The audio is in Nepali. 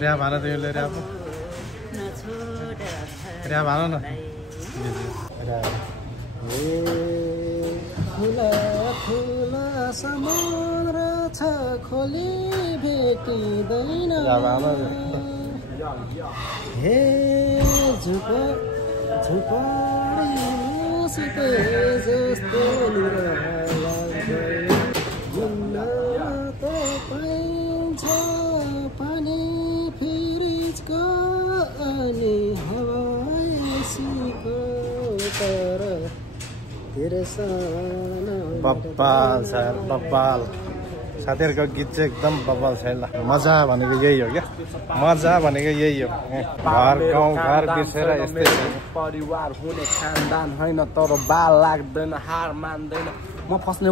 र्या भान तिमीले र्या भान न ठुला ठुला समुद्र छ खोली भेटिँदैन हे झुपडीसित जस्तो घुम्न त पाइन्छ पानी फ्रिजको अनि हवाईको तर बब्बाल छ बब्बाल साथीहरुको गीत चाहिँ एकदम बब्बाल छ ल मजा भनेको यही हो क्या मजा भनेको यही हो घर गाउँ घर बिर्सेर यस्तै परिवार हुने खानदान होइन तर बाल लाग्दैन हार मान्दैन म फस्ने